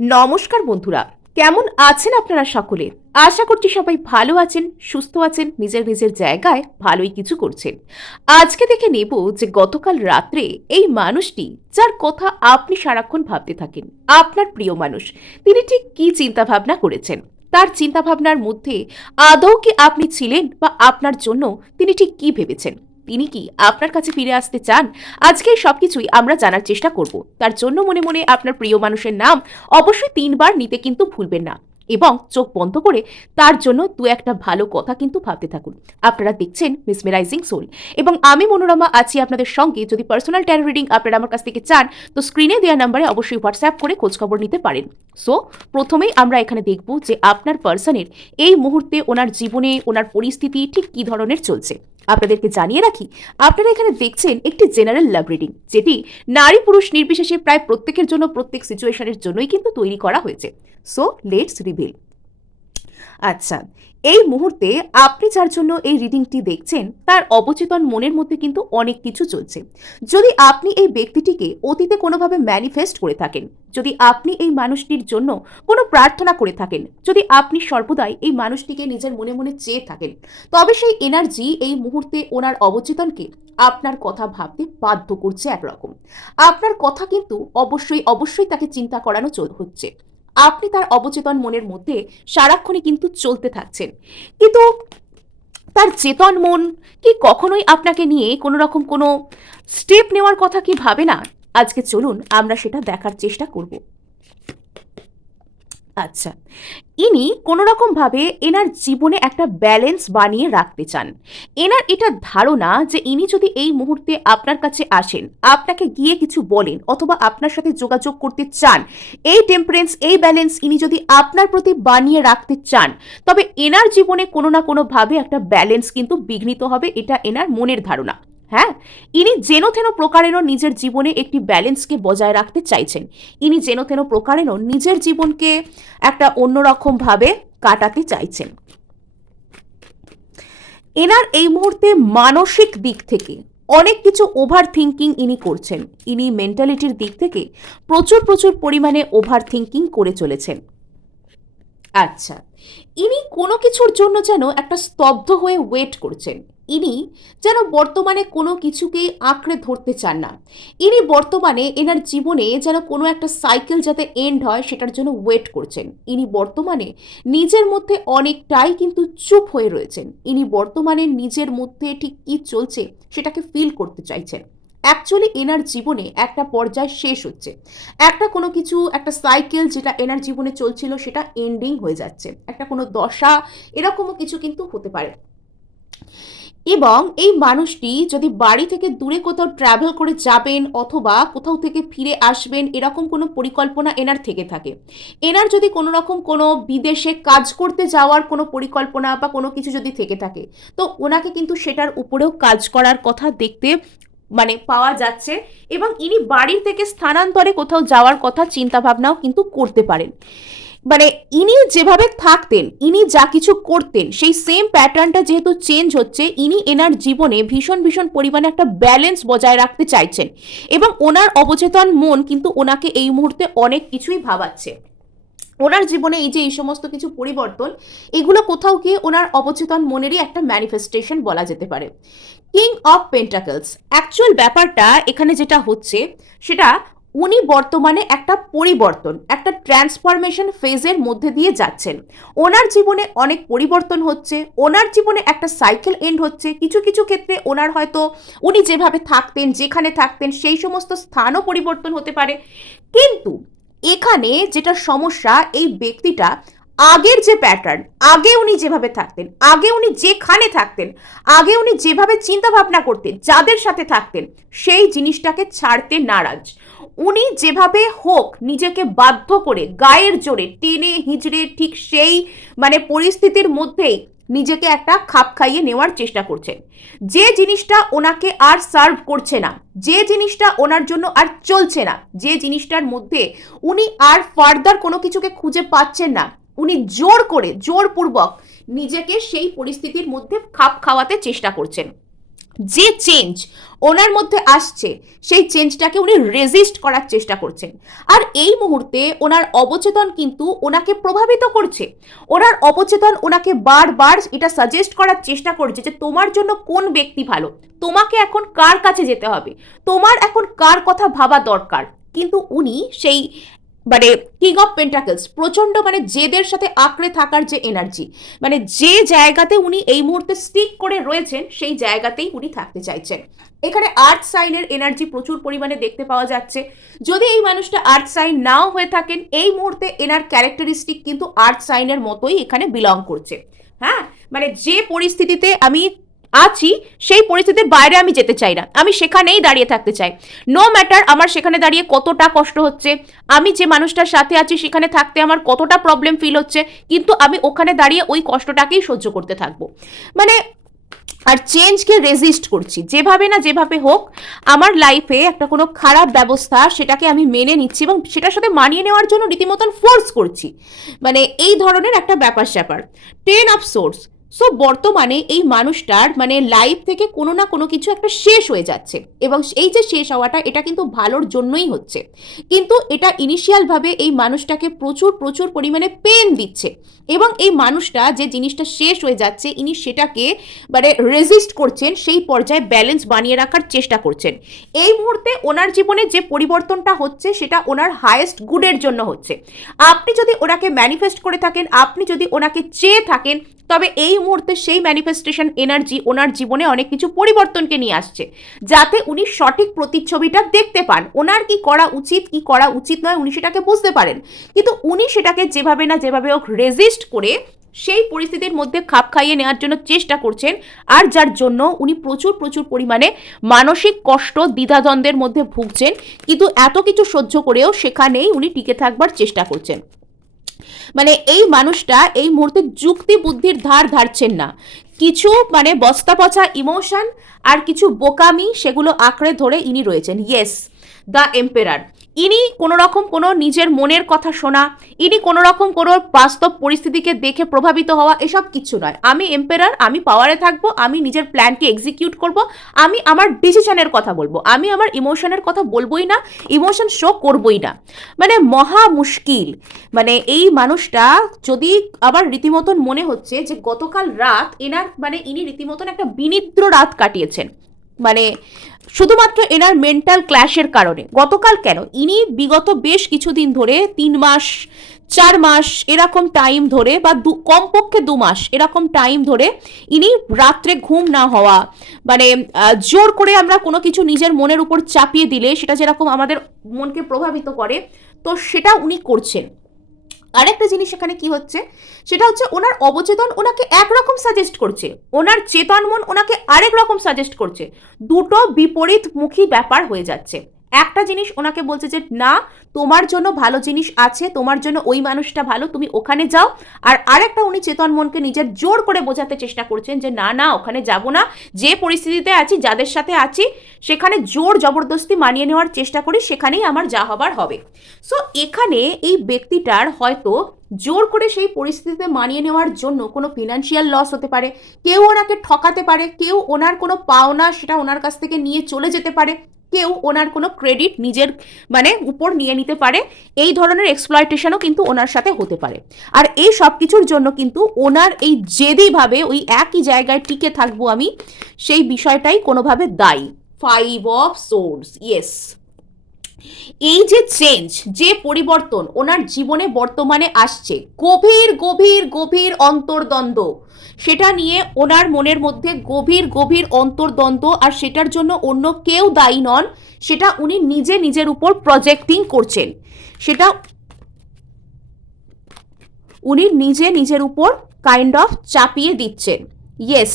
নমস্কার বন্ধুরা, কেমন আছেন আপনারা সকলে? আশা করছি সবাই ভালো আছেন, সুস্থ আছেন, নিজের নিজের জায়গায় ভালোই কিছু করছেন। আজকে দেখে নেব যে গতকাল রাত্রে এই মানুষটি, যার কথা আপনি সারাক্ষণ ভাবতে থাকেন, আপনার প্রিয় মানুষ, তিনি ঠিক কি চিন্তা ভাবনা করেছেন? তার চিন্তাভাবনার মধ্যে আদৌ কি আপনি ছিলেন বা আপনার জন্য তিনি ঠিক কি ভেবেছেন? তিনি কি আপনার কাছে ফিরে আসতে চান? আজকে সবকিছুই আমরা জানার চেষ্টা করব। তার জন্য মনে মনে আপনার প্রিয় মানুষের নাম অবশ্যই তিনবার নিতে কিন্তু ভুলবেন না এবং চোখ বন্ধ করে তার জন্য দু একটা ভালো কথা কিন্তু ভাবতে থাকুন। আপনারা দেখছেন মিসমেরাইজিং সোল। এবং আমি মনোরমা আছি আপনাদের সঙ্গে। যদি পার্সোনাল ট্যারো রিডিং আপনারা আমার কাছ থেকে চান, তো স্ক্রিনে দেওয়া নাম্বারে অবশ্যই হোয়াটসঅ্যাপ করে খোঁজখবর নিতে পারেন। সো, প্রথমেই আমরা এখানে দেখব যে আপনার পার্সনের এই মুহূর্তে ওনার জীবনে, ওনার পরিস্থিতি ঠিক কী ধরনের চলছে। আপনাদেরকে জানিয়ে রাখি, আপনারা এখানে দেখছেন একটি জেনারেল লাভ রিডিং যেটি নারী পুরুষ নির্বিশেষে প্রায় প্রত্যেকের জন্য, প্রত্যেক সিচুয়েশনের জন্যই কিন্তু তৈরি করা হয়েছে। সো লেটস রিভিল আচ্ছা এই মুহূর্তে আপনি যার জন্য এই রিডিংটি দেখছেন, তার অবচেতন মনের মধ্যে কিন্তু অনেক কিছু চলছে। যদি আপনি এই ব্যক্তিটিকে অতীতে কোনোভাবে ম্যানিফেস্ট করে থাকেন, যদি আপনি এই মানুষটির জন্য কোনো প্রার্থনা করে থাকেন, যদি আপনি সর্বদাই এই মানুষটিকে নিজের মনে মনে চেয়ে থাকেন, তবে সেই এনার্জি এই মুহূর্তে ওনার অবচেতনকে আপনার কথা ভাবতে বাধ্য করছে একরকম। আপনার কথা কিন্তু অবশ্যই অবশ্যই তাকে চিন্তা করানো হচ্ছে। আপনি তার অবচেতন মনের মধ্যে সারাক্ষণই কিন্তু চলতে থাকছেন। কিন্তু তার চেতন মন কি কখনোই আপনাকে নিয়ে কোনো রকম কোনো স্টেপ নেওয়ার কথা কি ভাবে না? আজকে চলুন আমরা সেটা দেখার চেষ্টা করব। আচ্ছা। ইনি কোনো রকমভাবে এনার জীবনে একটা ব্যালেন্স বানিয়ে রাখতে চান। এনার এটা ধারণা যে ইনি যদি এই মুহূর্তে আপনার কাছে আসেন, আপনাকে গিয়ে কিছু বলেন অথবা আপনার সাথে যোগাযোগ করতে চান, এই টেম্পারেন্স এই ব্যালেন্স ইনি যদি আপনার প্রতি বানিয়ে রাখতে চান, তবে এনার জীবনে কোনো না কোনোভাবে একটা ব্যালেন্স কিন্তু বিঘ্নিত হবে, এটা এনার মনের ধারণা। হ্যাঁ ইনি যেন প্রকারেণও নিজের জীবনে একটি ব্যালেন্সকে বজায় রাখতে চাইছেন। ইনি যেন তেন প্রকারেণও নিজের জীবনকে একটা অন্যরকমভাবে কাটাতে চাইছেন। এনার এই মুহূর্তে মানসিক দিক থেকে অনেক কিছু ওভার থিঙ্কিং ইনি করছেন। ইনি মেন্টালিটির দিক থেকে প্রচুর প্রচুর পরিমাণে ওভার থিঙ্কিং করে চলেছেন। আচ্ছা ইনি কোনো কিছুর জন্য যেন একটা স্তব্ধ হয়ে ওয়েট করছেন। ইনি যেন বর্তমানে কোনো কিছুকেই আঁকড়ে ধরতে চান না। ইনি বর্তমানে এনার জীবনে যেন কোনো একটা সাইকেল যাতে এন্ড হয় সেটার জন্য ওয়েট করছেন। ইনি বর্তমানে নিজের মধ্যে অনেকটাই কিন্তু চুপ হয়ে রয়েছেন। ইনি বর্তমানে নিজের মধ্যে ঠিক কী চলছে সেটাকে ফিল করতে চাইছেন। অ্যাকচুয়ালি এনার জীবনে একটা পর্যায় শেষ হচ্ছে। একটা কোনো কিছু, একটা সাইকেল যেটা এনার জীবনে চলছিল সেটা এন্ডিং হয়ে যাচ্ছে। একটা কোনো দশা, এরকমও কিছু কিন্তু হতে পারে। এবং এই মানুষটি যদি বাড়ি থেকে দূরে কোথাও ট্রাভেল করে যাবেন অথবা কোথাও থেকে ফিরে আসবেন, এরকম কোনো পরিকল্পনা এনার থেকে থাকে। এনার যদি কোনো রকম কোনো বিদেশে কাজ করতে যাওয়ার কোনো পরিকল্পনা বা কোনো কিছু যদি থেকে থাকে, তো ওনাকে কিন্তু সেটার উপরেও কাজ করার কথা দেখতে মানে পাওয়া যাচ্ছে এবং ইনি বাড়ির থেকে স্থানান্তরে কোথাও যাওয়ার কথা চিন্তা ভাবনাও কিন্তু করতে পারেন। মানে ইনি যেভাবে থাকতেন, ইনি যা কিছু করতেন, সেই সেম প্যাটার্নটা যেহেতু চেঞ্জ হচ্ছে, ইনি এনার জীবনে ভীষণ ভীষণ পরিমাণে একটা ব্যালেন্স বজায় রাখতে চাইছেন। এবং ওনার অবচেতন মন কিন্তু ওনাকে এই মুহূর্তে অনেক কিছুই ভাবাচ্ছে। ওনার জীবনে এই যে এই সমস্ত কিছু পরিবর্তন, এগুলো কোথাও গিয়ে ওনার অবচেতন মনেরই একটা ম্যানিফেস্টেশন বলা যেতে পারে। কিং অফ পেন্টাকলস অ্যাকচুয়াল ব্যাপারটা এখানে যেটা হচ্ছে, সেটা উনি বর্তমানে একটা পরিবর্তন, একটা ট্রান্সফরমেশন ফেজের মধ্যে দিয়ে যাচ্ছেন। ওনার জীবনে অনেক পরিবর্তন হচ্ছে, ওনার জীবনে একটা সাইকেল এন্ড হচ্ছে। কিছু কিছু ক্ষেত্রে ওনার হয়তো উনি যেভাবে থাকতেন, যেখানে থাকতেন, সেই সমস্ত স্থানও পরিবর্তন হতে পারে। কিন্তু এখানে যেটা সমস্যা, এই ব্যক্তিটা আগের যে প্যাটার্ন আগে উনি যেভাবে থাকতেন, আগে উনি যেখানে থাকতেন, আগে উনি যেভাবে চিন্তা ভাবনা করতেন, যাদের সাথে থাকতেন, সেই জিনিসটাকে ছাড়তে নারাজ। উনি যেভাবে হোক নিজেকে বাধ্য করে গায়ের জোরে টেনে হিঁচড়ে ঠিক সেই মানে পরিস্থিতির মধ্যেই নিজেকে একটা খাপ খাইয়ে নেওয়ার চেষ্টা করছেন। যে জিনিসটা ওনাকে আর সার্ভ করছে না, যে জিনিসটা ওনার জন্য আর চলছে না, যে জিনিসটার মধ্যে উনি আর ফার্দার কোনো কিছুকে খুঁজে পাচ্ছেন না, উনি জোর করে, জোরপূর্বক নিজেকে সেই পরিস্থিতির মধ্যে খাপ খাওয়াতে চেষ্টা করছেন। যে চেঞ্জ ওনার মধ্যে আসছে, সেই চেঞ্জটাকে উনি রেজিস্ট করার চেষ্টা করছেন। আর এই মুহূর্তে ওনার অবচেতন কিন্তু ওনাকে প্রভাবিত করছে। ওনার অবচেতন ওনাকে বারবার এটা সাজেস্ট করার চেষ্টা করছে যে তোমার জন্য কোন ব্যক্তি ভালো? তোমাকে এখন কার কাছে যেতে হবে? তোমার এখন কার কথা ভাবা দরকার? কিন্তু উনি সেই মানে কিং অফ পেন্টাকেলস প্রচণ্ড মানে জেদের সাথে আঁকড়ে থাকার যে এনার্জি মানে যে জায়গাতে উনি এই মুহূর্তে স্টিক করে রয়েছেন, সেই জায়গাতেই উনি থাকতে চাইছেন। এখানে আর্থ সাইনের এনার্জি প্রচুর পরিমাণে দেখতে পাওয়া যাচ্ছে। যদি এই মানুষটা আর্থ সাইন নাও হয়ে থাকেন, এই মুহূর্তে এনার ক্যারেক্টারিস্টিক কিন্তু আর্থ সাইনের মতোই এখানে বিলং করছে। হ্যাঁ? মানে যে পরিস্থিতিতে আমি আছি, সেই পরিস্থিতির বাইরে আমি যেতে চাই না। আমি সেখানেই দাঁড়িয়ে থাকতে চাই। নো ম্যাটার আমার সেখানে দাঁড়িয়ে কতটা কষ্ট হচ্ছে, আমি যে মানুষটার সাথে আছি, সেখানে থাকতে আমার কতটা প্রবলেম ফিল হচ্ছে, কিন্তু আমি ওখানে দাঁড়িয়ে ওই কষ্টটাকেই সহ্য করতে থাকব। মানে আর চেঞ্জকে রেজিস্ট করছি। যেভাবে না যেভাবে হোক, আমার লাইফে একটা কোনো খারাপ ব্যবস্থা সেটাকে আমি মেনে নিচ্ছি এবং সেটার সাথে মানিয়ে নেওয়ার জন্য রীতিমতন ফোর্স করছি। মানে এই ধরনের একটা ব্যাপার স্যাপার টেন অফ সোর্স সো বর্তমানে এই মানুষটার মানে লাইফ থেকে কোনো না কোনো কিছু একটা শেষ হয়ে যাচ্ছে। এবং এই যে শেষ হওয়াটা, এটা কিন্তু ভালোর জন্যই হচ্ছে। কিন্তু এটা ইনিশিয়ালভাবে এই মানুষটাকে প্রচুর প্রচুর পরিমাণে পেন দিচ্ছে। এবং এই মানুষটা যে জিনিসটা শেষ হয়ে যাচ্ছে, ইনি সেটাকে মানে রেজিস্ট করছেন, সেই পর্যায়ে ব্যালেন্স বানিয়ে রাখার চেষ্টা করছেন। এই মুহূর্তে ওনার জীবনে যে পরিবর্তনটা হচ্ছে, সেটা ওনার হায়েস্ট গুডের জন্য হচ্ছে। আপনি যদি ওনাকে ম্যানিফেস্ট করে থাকেন, আপনি যদি ওনাকে চেয়ে থাকেন, তবে এই মুহূর্তে সেই ম্যানিফেস্টেশন এনার্জি ওনার জীবনে অনেক কিছু পরিবর্তনকে নিয়ে আসছে। যাতে উনি সঠিক প্রতিচ্ছবিটা দেখতে পান। ওনার কি করা উচিত, কি করা উচিত নয়, উনি সেটাকে বুঝতে পারেন। কিন্তু উনি সেটাকে যেভাবে না যেভাবে হোক রেজিস্ট করে সেই পরিস্থিতির মধ্যে খাপ খাইয়ে নেওয়ার জন্য চেষ্টা করছেন আর যার জন্য উনি প্রচুর প্রচুর পরিমাণে মানসিক কষ্ট, দ্বিধাদ্বন্দ্বের মধ্যে ভুগছেন। কিন্তু এত কিছু সহ্য করেও সেখানেই উনি টিকে থাকবার চেষ্টা করছেন। মানে এই মানুষটা এই মুহূর্তে যুক্তি বুদ্ধির ধার ধারছেন না। কিছু মানে বস্তা পচা ইমোশন আর কিছু বোকামি সেগুলো আঁকড়ে ধরে ইনি রয়েছেন। ইয়েস দ্য এম্পেরার ইনি কোনো রকম কোনো নিজের মনের কথা শোনা, ইনি কোনো রকম কোনো বাস্তব পরিস্থিতিকে দেখে প্রভাবিত হওয়া, এসব কিছু নয়। আমি এম্পেরার, আমি পাওয়ারে থাকব, আমি নিজের প্ল্যানকে এক্সিকিউট করব, আমি আমার ডিসিশনের কথা বলব, আমি আমার ইমোশনের কথা বলবোই না, ইমোশন শো করবই না। মানে মহা মুশকিল। মানে এই মানুষটা যদি আবার রীতিমতন মনে হচ্ছে যে গতকাল রাত এনার মানে ইনি রীতিমতন একটা বিনিদ্র রাত কাটিয়েছেন। মানে শুধুমাত্র এনার মেন্টাল ক্ল্যাশের কারণে। গতকাল কেন? ইনি বিগত বেশ কিছুদিন ধরে তিন মাস, চার মাস এরকম টাইম ধরে বা দু, কমপক্ষে দু মাস এরকম টাইম ধরে ইনি রাত্রে ঘুম না হওয়া মানে জোর করে আমরা কোনো কিছু নিজের মনের উপর চাপিয়ে দিলে সেটা যেরকম আমাদের মনকে প্রভাবিত করে, তো সেটা উনি করছেন। আরেকটা জিনিস এখানে কি হচ্ছে? সেটা হচ্ছে ওনার অবচেতন ওনাকে একরকম সাজেস্ট করছে। ওনার চেতন মন ওনাকে আরেক রকম সাজেস্ট করছে। দুটো বিপরীতমুখী ব্যাপার হয়ে যাচ্ছে। একটা জিনিস ওনাকে বলছে যে, না, তোমার জন্য ভালো জিনিস আছে, তোমার জন্য ওই মানুষটা ভালো, তুমি ওখানে যাও। আর আরেকটা উনি চেতন মনকে নিজের জোর করে বোঝাতে চেষ্টা করছেন যে, না না, ওখানে যাব না। যে পরিস্থিতিতে আছি, যাদের সাথে আছি, সেখানে জোর জবরদস্তি মানিয়ে নেওয়ার চেষ্টা করি, সেখানেই আমার যা হবার হবে। সো এখানে এই ব্যক্তিটার হয়তো জোর করে সেই পরিস্থিতিতে মানিয়ে নেওয়ার জন্য কোনো ফিনান্সিয়াল লস হতে পারে, কেউ ওনাকে ঠকাতে পারে, কেউ ওনার কোনো পাওনা সেটা ওনার কাছ থেকে নিয়ে চলে যেতে পারে কেউ ওনার কোনো ক্রেডিট নিজের মানে উপর নিয়ে নিতে পারে। এই ধরনের এক্সপ্লয়টেশনও কিন্তু ওনার সাথে হতে পারে। আর এই সব কিছুর জন্য কিন্তু ওনার এই জেদিভাবে ওই একই জায়গায় টিকে থাকব আমি, সেই বিষয়টাই কোনোভাবে দায়ী। ফাইভ অফ সোর্স ইয়েস এই যে চেঞ্জ যে পরিবর্তন ওনার জীবনে বর্তমানে আসছে, গভীর গভীর গভীর অন্তর্দ্বন্দ্ব। সেটা নিয়ে ওনার মনের মধ্যে গভীর গভীর অন্তর্দ্বন্দ্ব আর সেটার জন্য অন্য কেউ দায়ী নন, সেটা উনি নিজে নিজের উপর প্রজেক্টিং করছেন। সেটা উনি নিজে নিজের উপর কাইন্ড অফ চাপিয়ে দিচ্ছেন। ইয়েস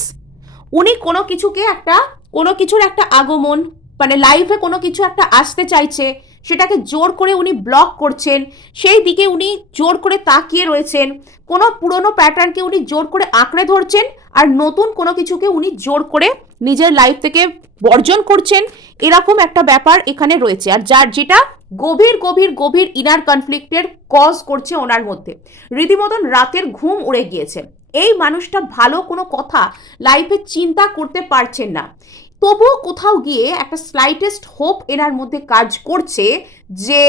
উনি কোনো কিছুকে একটা, কোনো কিছুর একটা আগমন মানে লাইফে কোনো কিছু একটা আসতে চাইছে সেটাকে জোর করে উনি ব্লক করছেন। সেই দিকে উনি জোর করে তাকিয়ে রয়েছেন। কোনো পুরনো প্যাটার্নকে উনি জোর করে আঁকড়ে ধরছেন আর নতুন কোনো কিছুকে উনি জোর করে নিজের লাইফ থেকে বর্জন করছেন, এরকম একটা ব্যাপার এখানে রয়েছে। আর যার যেটা গভীর গভীর গভীর ইনার কনফ্লিক্টের কজ করছে ওনার মধ্যে। রীতিমতন রাতের ঘুম উড়ে গিয়েছে। এই মানুষটা ভালো কোনো কথা লাইফে চিন্তা করতে পারছেন না। তবুও কোথাও গিয়ে একটা স্লাইটেস্ট হোপ এনার মধ্যে কাজ করছে যে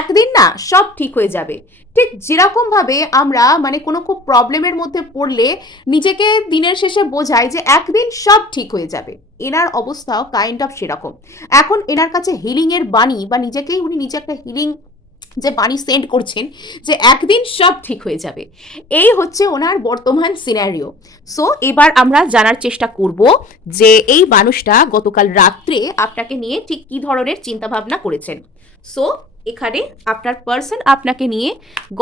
একদিন না সব ঠিক হয়ে যাবে। ঠিক যেরকমভাবে আমরা মানে কোনো খুব প্রবলেমের মধ্যে পড়লে নিজেকে দিনের শেষে বোঝাই যে একদিন সব ঠিক হয়ে যাবে। এনার অবস্থাও কাইন্ড অফ সেরকম। এখন এনার কাছে হিলিংয়ের বাণী বা নিজেকেই উনি নিজে একটা হিলিং যে বাণী সেন্ড করছেন যে একদিন সব ঠিক হয়ে যাবে। এই হচ্ছে ওনার বর্তমান সিনারিও সো এবার আমরা জানার চেষ্টা করব যে এই মানুষটা গতকাল রাত্রে আপনাকে নিয়ে ঠিক কী ধরনের চিন্তাভাবনা করেছেন। সো এখানে আপনার পার্সন আপনাকে নিয়ে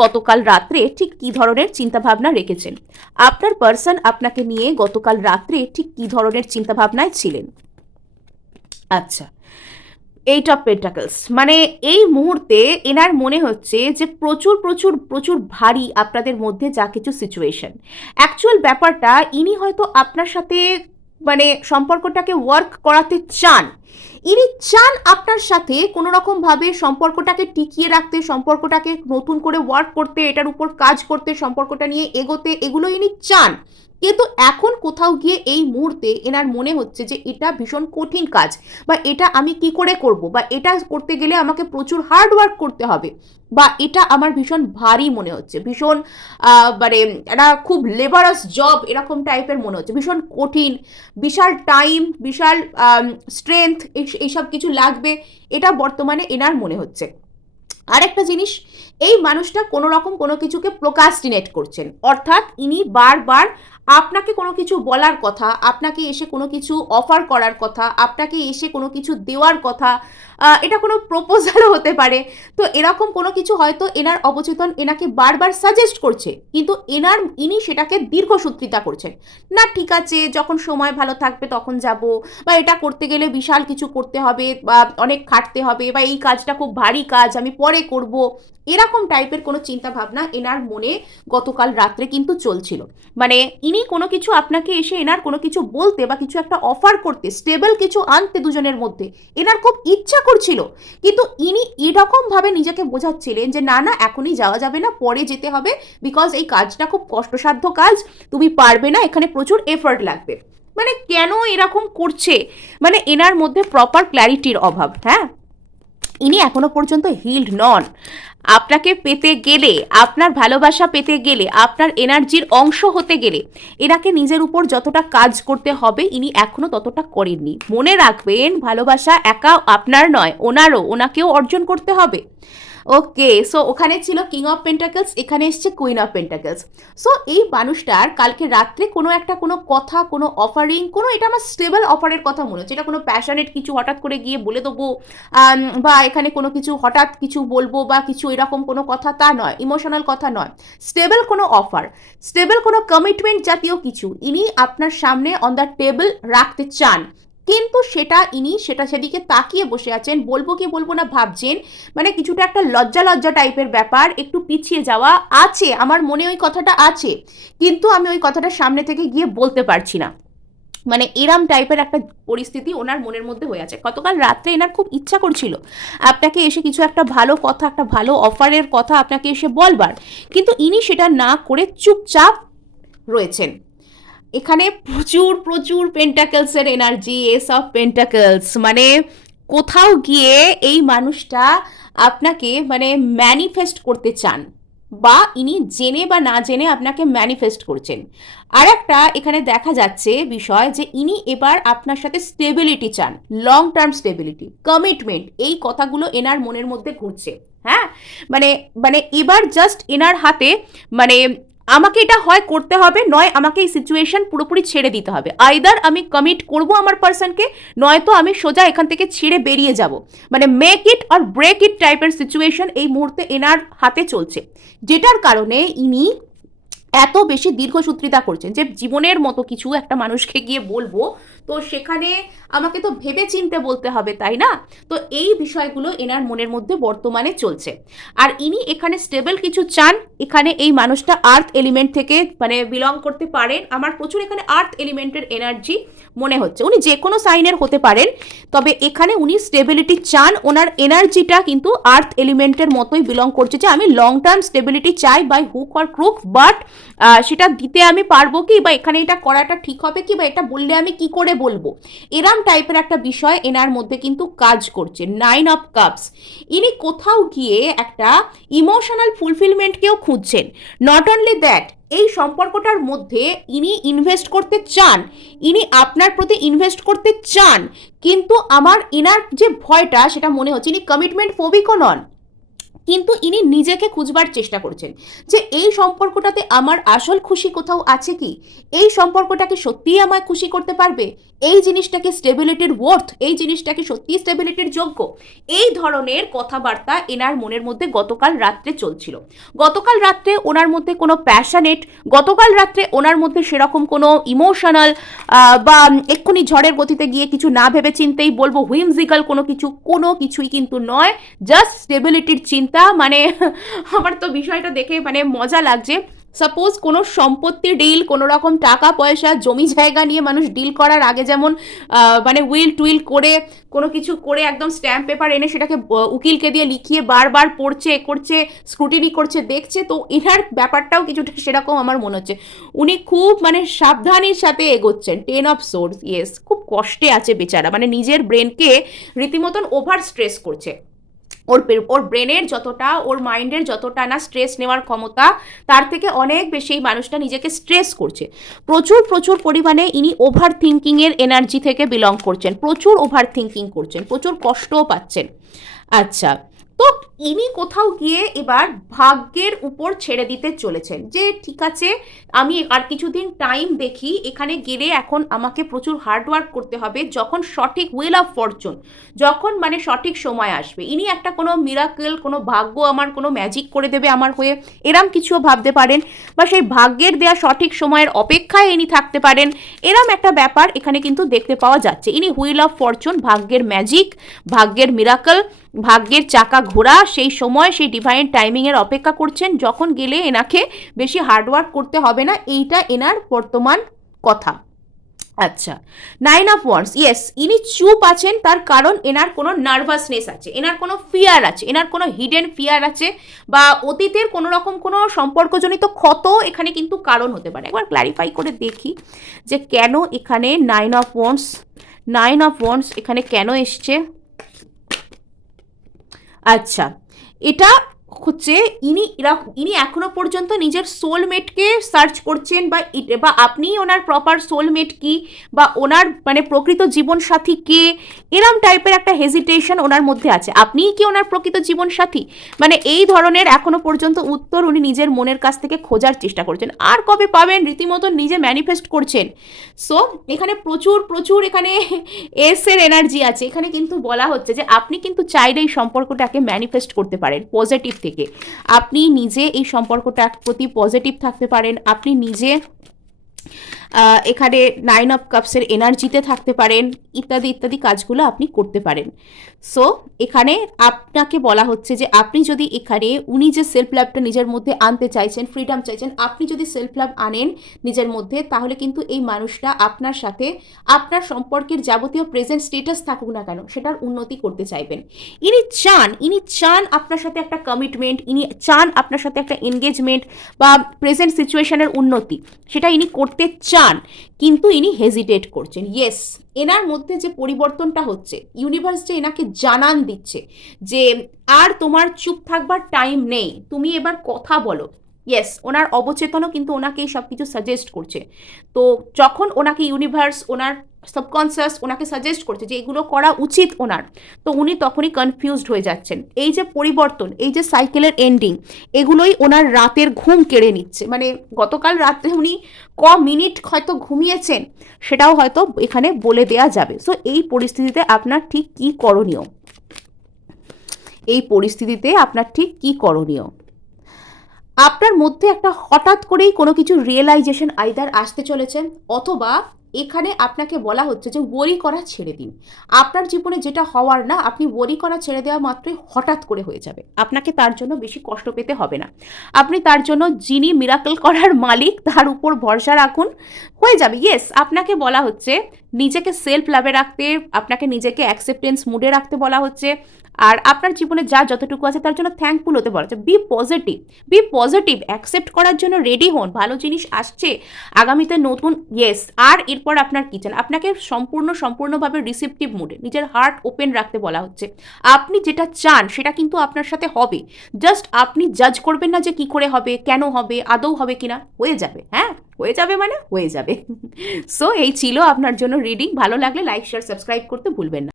গতকাল রাত্রে ঠিক কী ধরনের চিন্তাভাবনা রেখেছেন? আপনার পার্সন আপনাকে নিয়ে গতকাল রাত্রে ঠিক কী ধরনের চিন্তাভাবনায় ছিলেন? আচ্ছা এইট অফ পেন্টাকলস মানে এই মুহূর্তে এনার মনে হচ্ছে যে প্রচুর প্রচুর প্রচুর ভারী আপনাদের মধ্যে যা কিছু সিচুয়েশন অ্যাকচুয়াল ব্যাপারটা ইনি হয়তো আপনার সাথে মানে সম্পর্কটাকে ওয়ার্ক করাতে চান। ইনি চান আপনার সাথে কোনো রকমভাবে সম্পর্কটাকে টিকিয়ে রাখতে, সম্পর্কটাকে নতুন করে ওয়ার্ক করতে, এটার উপর কাজ করতে, সম্পর্কটা নিয়ে এগোতে, এগুলো ইনি চান। কিন্তু এখন কোথাও গিয়ে এই মুহূর্তে এনার মনে হচ্ছে যে এটা ভীষণ কঠিন কাজ বা এটা আমি কি করে করব বা এটা করতে গেলে আমাকে প্রচুর হার্ড ওয়ার্ক করতে হবে বা এটা আমার ভীষণ ভারী মনে হচ্ছে, ভীষণ মানে একটা খুব লেবারাস জব এরকম টাইপের মনে হচ্ছে, ভীষণ কঠিন, বিশাল টাইম বিশাল স্ট্রেংথ এইসব কিছু লাগবে এটা বর্তমানে এনার মনে হচ্ছে। আরেকটা জিনিস এই মানুষটা কোনো রকম কোনো কিছুকে প্রোকাস্টিনেট করছেন। অর্থাৎ ইনি বারবার আপনাকে কোনো কিছু বলার কথা, আপনাকে এসে কোনো কিছু অফার করার কথা, আপনাকে এসে কোনো কিছু দেওয়ার কথা এটা কোনো প্রপোজালও হতে পারে। তো এরকম কোনো কিছু হয়তো এনার অবচেতন এনাকে বারবার সাজেস্ট করছে, কিন্তু এনার, ইনি সেটাকে দীর্ঘসূত্রিতা করছেন। না, ঠিক আছে, যখন সময় ভালো থাকবে তখন যাব, বা এটা করতে গেলে বিশাল কিছু করতে হবে, বা অনেক খাটতে হবে, বা এই কাজটা খুব ভারী কাজ, আমি পরে করব এরকম টাইপের কোনো চিন্তা ভাবনা এনার মনে গতকাল রাত্রে কিন্তু চলছিল। মানে ইনি কোনো কিছু আপনাকে এসে এনার কোনো কিছু বলতে বা কিছু একটা অফার করতে স্টেবল কিছু আনতে দুজনের মধ্যে এনার খুব ইচ্ছা করছিল। কিন্তু ইনি এরকমভাবে নিজেকে বোঝাচ্ছিলেন যে, না না, এখনই যাওয়া যাবে না, পরে যেতে হবে বিকজ এই কাজটা খুব কষ্টসাধ্য কাজ, তুমি পারবে না, এখানে প্রচুর এফর্ট লাগবে। মানে কেন এরকম করছে? মানে এনার মধ্যে প্রপার ক্ল্যারিটির অভাব হ্যাঁ? ইনি এখনও পর্যন্ত হিল্ড নন। আপনাকে পেতে গেলে, আপনার ভালোবাসা পেতে গেলে, আপনার এনার্জির অংশ হতে গেলে, এনাকে নিজের উপর যতটা কাজ করতে হবে, ইনি এখনও ততটা করেননি। মনে রাখবেন, ভালোবাসা একা আপনার নয়, ওনারও, ওনাকেও অর্জন করতে হবে। ওকে সো ওখানে ছিল কিং অফ পেন্টাকেলস এখানে এসছে কুইন অফ পেন্টাকেলস সো এই মানুষটার কালকে রাত্রে কোনো একটা কোনো কথা, কোনো অফারিং কোনো এটা আমার স্টেবল অফারের কথা মনে হচ্ছে। এটা কোনো প্যাশনেট কিছু হঠাৎ করে গিয়ে বলে দেবো বা এখানে কোনো কিছু হঠাৎ কিছু বলব বা কিছু এরকম কোনো কথা তা নয় ইমোশনাল কথা নয়। স্টেবল কোনো অফার স্টেবল কোনো কমিটমেন্ট জাতীয় কিছু, ইনি আপনার সামনে অন দ্য টেবিল রাখতে চান। কিন্তু সেটা ইনি সেটা সেদিকে তাকিয়ে বসে আছেন। বলব কি বলব না ভাবছেন? মানে কিছুটা একটা লজ্জা লজ্জা টাইপের ব্যাপার, একটু পিছিয়ে যাওয়া আছে, আমার মনে ওই কথাটা আছে। কিন্তু আমি ওই কথাটা সামনে থেকে গিয়ে বলতে পারছি না। মানে এরাম টাইপের একটা পরিস্থিতি ওনার মনের মধ্যে হয়ে আছে। গতকাল রাত্রে এনার খুব ইচ্ছা করছিল আপনাকে এসে কিছু একটা ভালো কথা, একটা ভালো অফারের কথা আপনাকে এসে বলবার। কিন্তু ইনি সেটা না করে চুপচাপ রয়েছেন। এখানে প্রচুর প্রচুর পেন্টাকেলসের এনার্জি এস অফ পেন্টাকেলস মানে কোথাও গিয়ে এই মানুষটা আপনাকে মানে ম্যানিফেস্ট করতে চান বা ইনি জেনে বা না জেনে আপনাকে ম্যানিফেস্ট করছেন। আর একটা এখানে দেখা যাচ্ছে বিষয় যে ইনি এবার আপনার সাথে স্টেবিলিটি চান লং টার্ম স্টেবিলিটি কমিটমেন্ট এই কথাগুলো এনার মনের মধ্যে ঘুরছে হ্যাঁ? মানে মানে এবার জাস্ট এনার হাতে মানে আমাকে এটা হয় করতে হবে, নয় আমাকে এই সিচুয়েশন পুরোপুরি ছেড়ে দিতে হবে। আইদার আমি কমিট করব আমার পার্সনকে নয়তো আমি সোজা এখান থেকে ছেড়ে বেরিয়ে যাব। মানে make it R break it টাইপের সিচুয়েশন এই মুহূর্তে এনার হাতে চলছে। যেটার কারণে ইনি এত বেশি দীর্ঘসূত্রিতা করছেন যে জীবনের মতো কিছু একটা মানুষকে গিয়ে বলব, তো সেখানে আমাকে তো ভেবে চিনতে বলতে হবে, তাই না? তো এই বিষয়গুলো এনার মনের মধ্যে বর্তমানে চলছে। আর ইনি এখানে স্টেবল কিছু চান, এখানে এই মানুষটা আর্থ এলিমেন্ট থেকে মানে বিলং করতে পারেন, আমার প্রচুর এখানে আর্থ এলিমেন্টের এনার্জি মনে হচ্ছে। উনি যে কোনো সাইনের হতে পারেন, তবে এখানে উনি স্টেবিলিটি চান, ওনার এনার্জিটা কিন্তু আর্থ এলিমেন্টের মতোই বিলং করছে যে আমি লং টার্ম স্টেবিলিটি চাই by hook or crook but সেটা দিতে আমি পারব কি বা এখানে এটা করাটা ঠিক হবে কি বা এটা বললে আমি কি করে বলব? এরম টাইপের একটা বিষয় এনার মধ্যে কিন্তু কাজ করছে। নাইন অফ কাপস ইনি কোথাও গিয়ে একটা ইমোশনাল ফুলফিলমেন্টকেও খুঁজছেন। নট অনলি দ্যাট এই সম্পর্কটার মধ্যে ইনি ইনভেস্ট করতে চান। ইনি আপনার প্রতি ইনভেস্ট করতে চান। কিন্তু আমার ইনার যে ভয়টা, সেটা মনে হচ্ছে ইনি কমিটমেন্ট ফোবিকও নন। কিন্তু ইনি নিজেকে খুঁজবার চেষ্টা করছেন যে এই সম্পর্কটাতে আমার আসল খুশি কোথাও আছে কি? এই সম্পর্কটাকে সত্যিই আমায় খুশি করতে পারবে? এই জিনিসটাকে স্টেবিলিটির ওয়ার্থ এই জিনিসটাকে সত্যিই স্টেবিলিটির যোগ্য। এই ধরনের কথাবার্তা এনার মনের মধ্যে গতকাল রাত্রে চলছিল। গতকাল রাত্রে ওনার মধ্যে কোনো প্যাশনেট গতকাল রাত্রে ওনার মধ্যে সেরকম কোনো ইমোশনাল বা এক্ষুনি ঝড়ের গতিতে গিয়ে কিছু না ভেবে চিন্তেই বলব হুইমজিক্যাল কোনো কিছু, কোনো কিছুই কিন্তু নয়। জাস্ট স্টেবিলিটির চিন্তা মানে আমার তো বিষয়টা দেখে মানে মজা লাগছে। সাপোজ কোনো সম্পত্তি ডিল কোনো রকম টাকা, পয়সা, জমি জায়গা নিয়ে মানুষ ডিল করার আগে যেমন মানে উইল টুইল করে, কোনো কিছু করে একদম স্ট্যাম্প পেপার এনে সেটাকে উকিলকে দিয়ে লিখিয়ে বারবার পড়ছে এ করছে স্ক্রুটিনি করছে, দেখছে, তো এনার ব্যাপারটাও কিছুটা সেরকম আমার মনে হচ্ছে। উনি খুব মানে সাবধানের সাথে এগোচ্ছেন। টেন অফ সোর্স ইয়েস খুব কষ্টে আছে বেচারা। মানে নিজের ব্রেনকে রীতিমতন ওভার স্ট্রেস করছে। ওর ওর ব্রেনের যতটা, ওর মাইন্ডের যতটা না স্ট্রেস নেওয়ার ক্ষমতা, তার থেকে অনেক বেশি এই মানুষটা নিজেকে স্ট্রেস করছে। প্রচুর প্রচুর পরিমাণে ইনি ওভার থিঙ্কিংয়ের এনার্জি থেকে বিলং করছেন। প্রচুর ওভার থিঙ্কিং করছেন। প্রচুর কষ্টও পাচ্ছেন। আচ্ছা তো ইনি কোথাও গিয়ে এবার ভাগ্যের উপর ছেড়ে দিতে চলেছেন যে, ঠিক আছে, আমি আর কিছুদিন টাইম দেখি, এখানে গেলে এখন আমাকে প্রচুর হার্ডওয়ার্ক করতে হবে, যখন সঠিক উইল অফ ফরচুন যখন মানে সঠিক সময় আসবে। ইনি একটা কোনো মিরাকেল কোনো ভাগ্য আমার, কোনো ম্যাজিক করে দেবে আমার হয়ে, এরম কিছুও ভাবতে পারেন বা সেই ভাগ্যের দেয়া সঠিক সময়ের অপেক্ষায় ইনি থাকতে পারেন, এরম একটা ব্যাপার এখানে কিন্তু দেখতে পাওয়া যাচ্ছে। ইনি হুইল অফ ফরচুন ভাগ্যের ম্যাজিক ভাগ্যের মিরাকল ভাগ্যের চাকা ঘোরা সেই সময় সেই ডিভাইন টাইমিংয়ের অপেক্ষা করছেন, যখন গেলে এনাকে বেশি হার্ডওয়ার্ক করতে হবে না, এইটা এনার বর্তমান কথা। আচ্ছা নাইন অফ ওয়ান্স ইয়েস ইনি চুপ আছেন, তার কারণ এনার কোনো নার্ভাসনেস আছে, এনার কোনো ফিয়ার আছে, এনার কোনো হিডেন ফিয়ার আছে, বা অতীতের কোনো রকম কোনো সম্পর্কজনিত ক্ষত এখানে কিন্তু কারণ হতে পারে। একবার ক্ল্যারিফাই করে দেখি যে কেন এখানে nine of wands nine of wands এখানে কেন এসছে। আচ্ছা এটা হচ্ছে ইনি ইনি এখনও পর্যন্ত নিজের সোলমেটকে সার্চ করছেন বা বা আপনি ওনার প্রপার সোলমেট কি? বা ওনার মানে প্রকৃত জীবনসাথী কে? এরম টাইপের একটা হেজিটেশন ওনার মধ্যে আছে। আপনিই কি ওনার প্রকৃত জীবনসাথী? মানে এই ধরনের এখনও পর্যন্ত উত্তর উনি নিজের মনের কাছ থেকে খোঁজার চেষ্টা করছেন। আর কবে পাবেন? রীতিমতো নিজে ম্যানিফেস্ট করছেন। সো এখানে প্রচুর প্রচুর এখানে এস এর এনার্জি আছে। এখানে কিন্তু বলা হচ্ছে যে আপনি কিন্তু চাইলে এই সম্পর্কটাকে ম্যানিফেস্ট করতে পারেন। পজিটিভ থেকে। আপনি নিজে এই সম্পর্কটার প্রতি পজিটিভ থাকতে পারেন। আপনি নিজে এখানে নাইন অফ কাপসের এনার্জিতে থাকতে পারেন। ইত্যাদি ইত্যাদি কাজগুলো আপনি করতে পারেন। সো এখানে আপনাকে বলা হচ্ছে যে আপনি যদি এখানে উনি যে সেলফ লাভটা নিজের মধ্যে আনতে চাইছেন ফ্রিডম চাইছেন, আপনি যদি সেলফ লাভ আনেন নিজের মধ্যে, তাহলে কিন্তু এই মানুষটা আপনার সাথে আপনার সম্পর্কের যাবতীয় প্রেজেন্ট স্টেটাস থাকুক না কেন, সেটার উন্নতি করতে চাইবেন। ইনি চান ইনি চান আপনার সাথে একটা কমিটমেন্ট ইনি চান আপনার সাথে একটা এনগেজমেন্ট বা প্রেজেন্ট সিচুয়েশনের উন্নতি, সেটা ইনি করতে চান, কিন্তু ইনি হেজিটেট করছেন। ইয়েস এনার মধ্যে যে পরিবর্তনটা হচ্ছে ইউনিভার্স যে এনাকে জানান দিচ্ছে যে, আর তোমার চুপ থাকবার টাইম নেই, তুমি এবার কথা বলো। ইয়েস ওনার অবচেতনও কিন্তু ওনাকে সব কিছু সাজেস্ট করছে। তো যখন ওনাকে ইউনিভার্স ওনার সাবকনসিয়াস ওনাকে সাজেস্ট করছে যে এগুলো করা উচিত ওনার। তো উনি তখনই কনফিউজড হয়ে যাচ্ছেন। এই যে পরিবর্তন, এই যে সাইকেলের এন্ডিং এগুলোই ওনার রাতের ঘুম কেড়ে নিচ্ছে। মানে গতকাল রাত্রে উনি ক মিনিট হয়তো ঘুমিয়েছেন, সেটাও হয়তো এখানে বলে দেয়া যাবে। সো এই পরিস্থিতিতে আপনার ঠিক কী করণীয়? এই পরিস্থিতিতে আপনার ঠিক কী করণীয়? আপনার মধ্যে একটা হঠাৎ করেই কোনো কিছু রিয়েলাইজেশন আইদার আসতে চলেছে, অথবা এখানে আপনাকে বলা হচ্ছে যে ওয়ারি করা ছেড়ে দিন। আপনার জীবনে যেটা হওয়ার না, আপনি ওয়ারি করা ছেড়ে দেওয়া মাত্রই হঠাৎ করে হয়ে যাবে। আপনাকে তার জন্য বেশি কষ্ট পেতে হবে না। আপনি তার জন্য যিনি মিরাকল করার মালিক, তার উপর ভরসা রাখুন, হয়ে যাবে। ইয়েস আপনাকে বলা হচ্ছে নিজেকে সেলফ লাভে রাখতে, আপনাকে নিজেকে অ্যাকসেপ্টেন্স মুডে রাখতে বলা হচ্ছে। আর আপনার জীবনে যা যতটুকু আছে, তার জন্য থ্যাঙ্কফুল হতে বলা হচ্ছে। Be positive be positive accept করার জন্য রেডি হন। ভালো জিনিস আসছে। আগামীতে নতুন ইয়েস আর এরপর আপনার কি চান? আপনাকে সম্পূর্ণ, সম্পূর্ণভাবে রিসিপটিভ মুডে নিজের হার্ট ওপেন রাখতে বলা হচ্ছে। আপনি যেটা চান, সেটা কিন্তু আপনার সাথে হবে। জাস্ট আপনি জাজ করবেন না যে কি করে হবে, কেন হবে, আদৌ হবে কিনা, হয়ে যাবে হ্যাঁ? হয়ে যাবে মানে হয়ে যাবে। সো এই ছিল আপনার জন্য রিডিং ভালো লাগলে লাইক শেয়ার সাবস্ক্রাইব করতে ভুলবেন না।